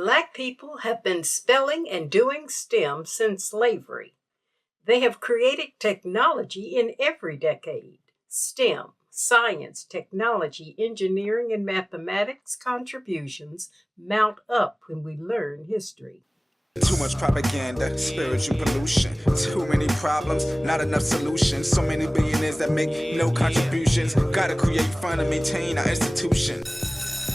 Black people have been spelling and doing STEM since slavery. They have created technology in every decade. STEM, science, technology, engineering, and mathematics contributions mount up when we learn history. Too much propaganda, spiritual pollution. Too many problems, not enough solutions. So many billionaires that make no contributions. Gotta create fund and maintain our institution.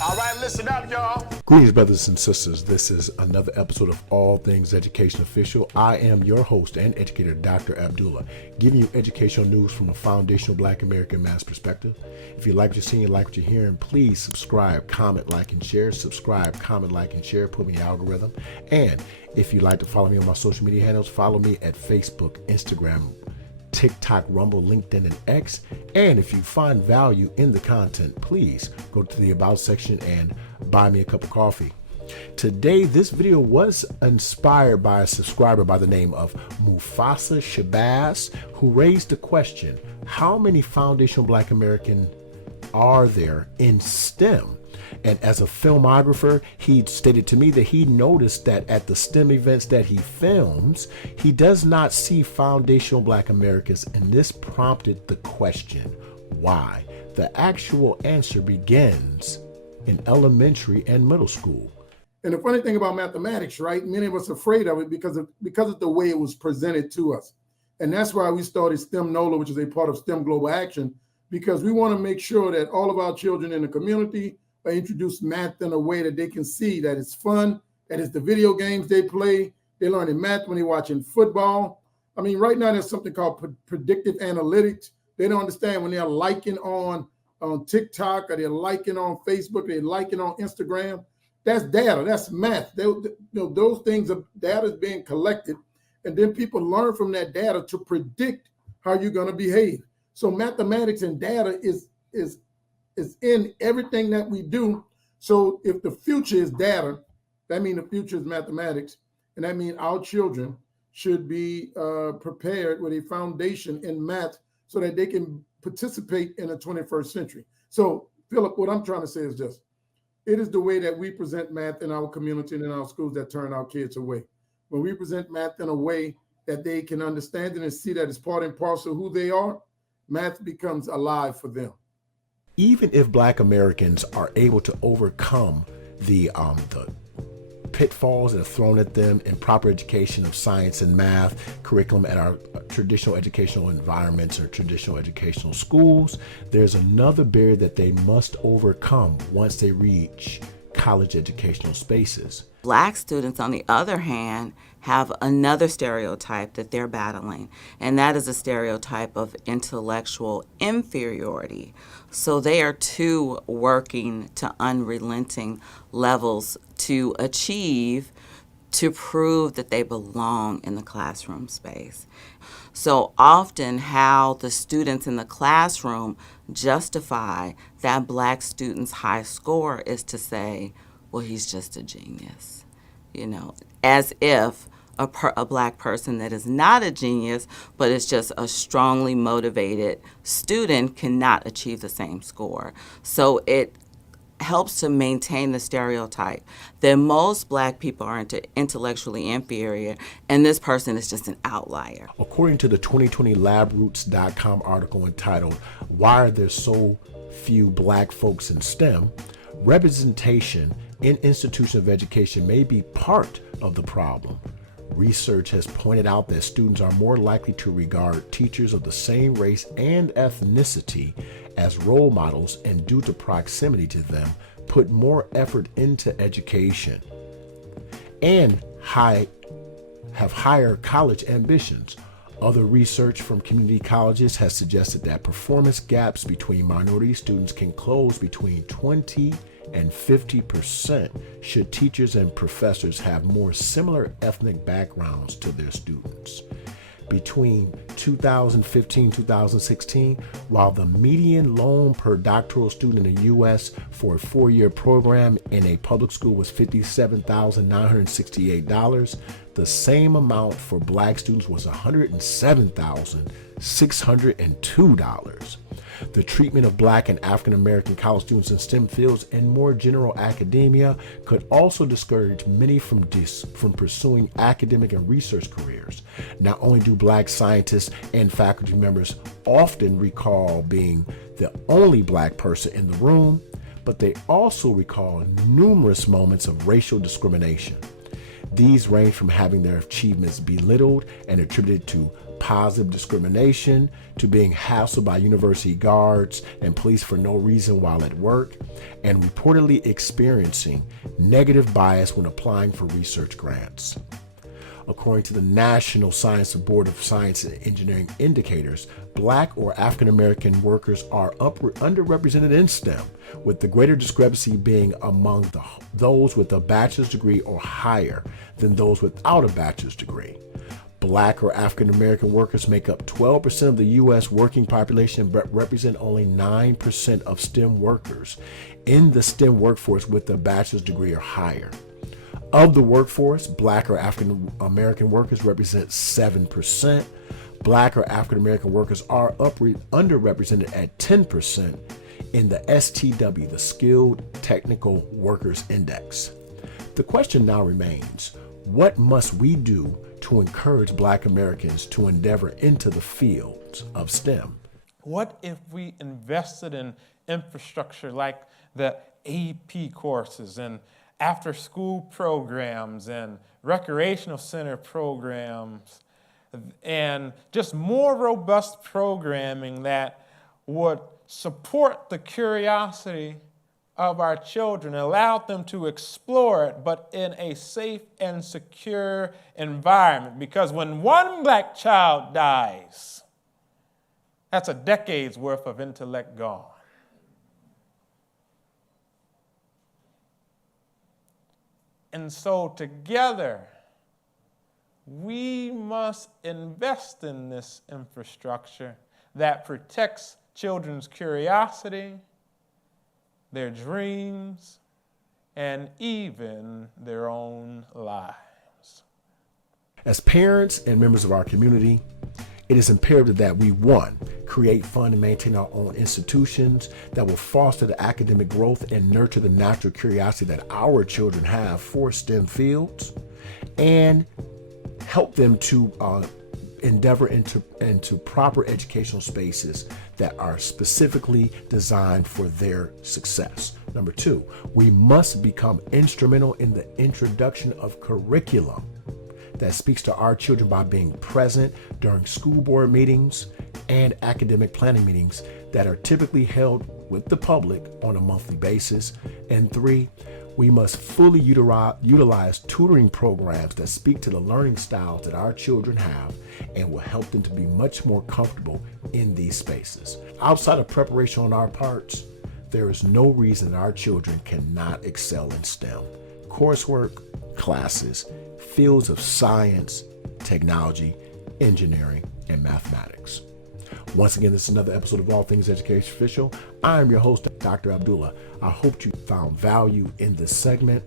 All right, listen up, y'all. Greetings, brothers and sisters. This is another episode of All Things Education Official. I am your host and educator, DrAbdullah, giving you educational news from a foundational Black American maths perspective. If you like what you're seeing, like what you're hearing, please subscribe, comment, like, and share. Subscribe, comment, like, and share. Put me in the algorithm. And if you'd like to follow me on my social media handles, follow me at Facebook, Instagram, TikTok, Rumble, LinkedIn, and X. And if you find value in the content, please go to the About section and buy me a cup of coffee. Today, this video was inspired by a subscriber by the name of Musa Abdullah, who raised the question, how many foundational Black American are there in STEM? And as a filmographer, he stated to me that he noticed that at the STEM events that he films, he does not see foundational Black Americans, and this prompted the question, why? The actual answer begins in elementary and middle school. And the funny thing about mathematics, right? Many of us are afraid of it because of the way it was presented to us. And that's why we started STEM NOLA, which is a part of STEM Global Action, because we want to make sure that all of our children in the community introduce math in a way that they can see that it's fun, that it's the video games they play. They're learning math when they're watching football. I mean, right now there's something called predictive analytics. They don't understand when they're liking on TikTok or they're liking on Facebook, they're liking on Instagram. That's data, that's math. Those things, data is being collected, and then people learn from that data to predict how you're going to behave. So mathematics and data is in everything that we do. So if the future is data, that means the future is mathematics. And that means our children should be prepared with a foundation in math so that they can participate in the 21st century. So Philip, what I'm trying to say is this. It is the way that we present math in our community and in our schools that turn our kids away. When we present math in a way that they can understand it and see that it's part and parcel of who they are, math becomes alive for them. Even if Black Americans are able to overcome the pitfalls that are thrown at them in proper education of science and math curriculum at our traditional educational environments or traditional educational schools, there's another barrier that they must overcome once they reach college educational spaces. Black students, on the other hand, have another stereotype that they're battling, and that is a stereotype of intellectual inferiority. So they are too working to unrelenting levels to achieve, to prove that they belong in the classroom space. So often how the students in the classroom justify that Black student's high score is to say, well, he's just a genius, as if a Black person that is not a genius, but is just a strongly motivated student cannot achieve the same score. So it helps to maintain the stereotype that most Black people are intellectually inferior, and this person is just an outlier. According to the 2020 LabRoots.com article entitled, Why Are There So Few Black Folks in STEM? Representation in institutions of education may be part of the problem. Research has pointed out that students are more likely to regard teachers of the same race and ethnicity as role models, and due to proximity to them, put more effort into education and have higher college ambitions. Other research from community colleges has suggested that performance gaps between minority students can close between 20 and 50% should teachers and professors have more similar ethnic backgrounds to their students. Between 2015-2016, while the median loan per doctoral student in the U.S. for a 4-year program in a public school was $57,968, the same amount for Black students was $107,000. $602. The treatment of Black and African American college students in STEM fields and more general academia could also discourage many from pursuing academic and research careers. Not only do Black scientists and faculty members often recall being the only Black person in the room, but they also recall numerous moments of racial discrimination. These range from having their achievements belittled and attributed to positive discrimination, to being hassled by university guards and police for no reason while at work, and reportedly experiencing negative bias when applying for research grants. According to the National Science Board of Science and Engineering indicators, Black or African American workers are underrepresented in STEM, with the greater discrepancy being among those with a bachelor's degree or higher than those without a bachelor's degree. Black or African American workers make up 12% of the U.S. working population, but represent only 9% of STEM workers in the STEM workforce with a bachelor's degree or higher. Of the workforce, Black or African American workers represent 7%. Black or African American workers are underrepresented at 10% in the STW, the Skilled Technical Workers Index. The question now remains, what must we do to encourage Black Americans to endeavor into the fields of STEM? What if we invested in infrastructure like the AP courses and after-school programs and recreational center programs and just more robust programming that would support the curiosity of our children, allowed them to explore it, but in a safe and secure environment. Because when one Black child dies, that's a decade's worth of intellect gone. And so together, we must invest in this infrastructure that protects children's curiosity, their dreams, and even their own lives. As parents and members of our community, it is imperative that we, one, create, fund, and maintain our own institutions that will foster the academic growth and nurture the natural curiosity that our children have for STEM fields, and help them to endeavor into proper educational spaces that are specifically designed for their success. Number two, we must become instrumental in the introduction of curriculum that speaks to our children by being present during school board meetings and academic planning meetings that are typically held with the public on a monthly basis. And three, we must fully utilize tutoring programs that speak to the learning styles that our children have and will help them to be much more comfortable in these spaces. Outside of preparation on our parts, there is no reason that our children cannot excel in STEM. Coursework, classes, fields of science, technology, engineering, and mathematics. Once again, this is another episode of All Things Education Official. I am your host, Dr. Abdullah. I hope you found value in this segment.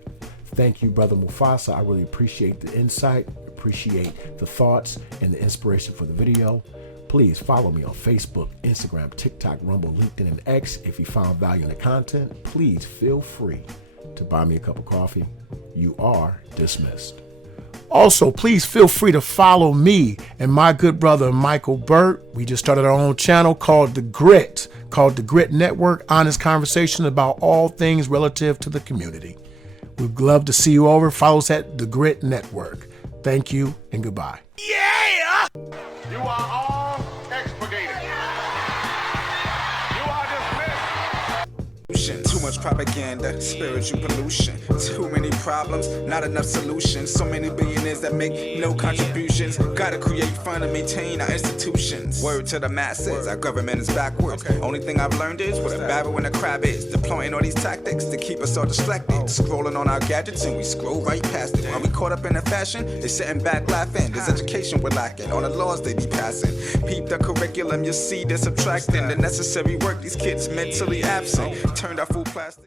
Thank you, Brother Mufasa. I really appreciate the insight, appreciate the thoughts, and the inspiration for the video. Please follow me on Facebook, Instagram, TikTok, Rumble, LinkedIn, and X. If you found value in the content, please feel free to buy me a cup of coffee. You are dismissed. Also, please feel free to follow me and my good brother, Michael Burt. We just started our own channel called The Grit Network, honest conversation about all things relative to the community. We'd love to see you over. Follow us at The Grit Network. Thank you and goodbye. Yeah! You are all expurgated. You are dismissed. Too much propaganda, spiritual pollution. Too many problems, not enough solutions. So many billionaires that make no contributions. Gotta create, fund, and maintain our institutions. Word to the masses, our government is backwards. Only thing I've learned is what a barrel and a crab is. Deploying all these tactics to keep us all distracted. Scrolling on our gadgets and we scroll right past it. While we caught up in the fashion, they sitting back laughing. This education we're lacking, all the laws they be passing. Peep the curriculum, you see they're subtracting the necessary work. These kids mentally absent, turned out full plastic.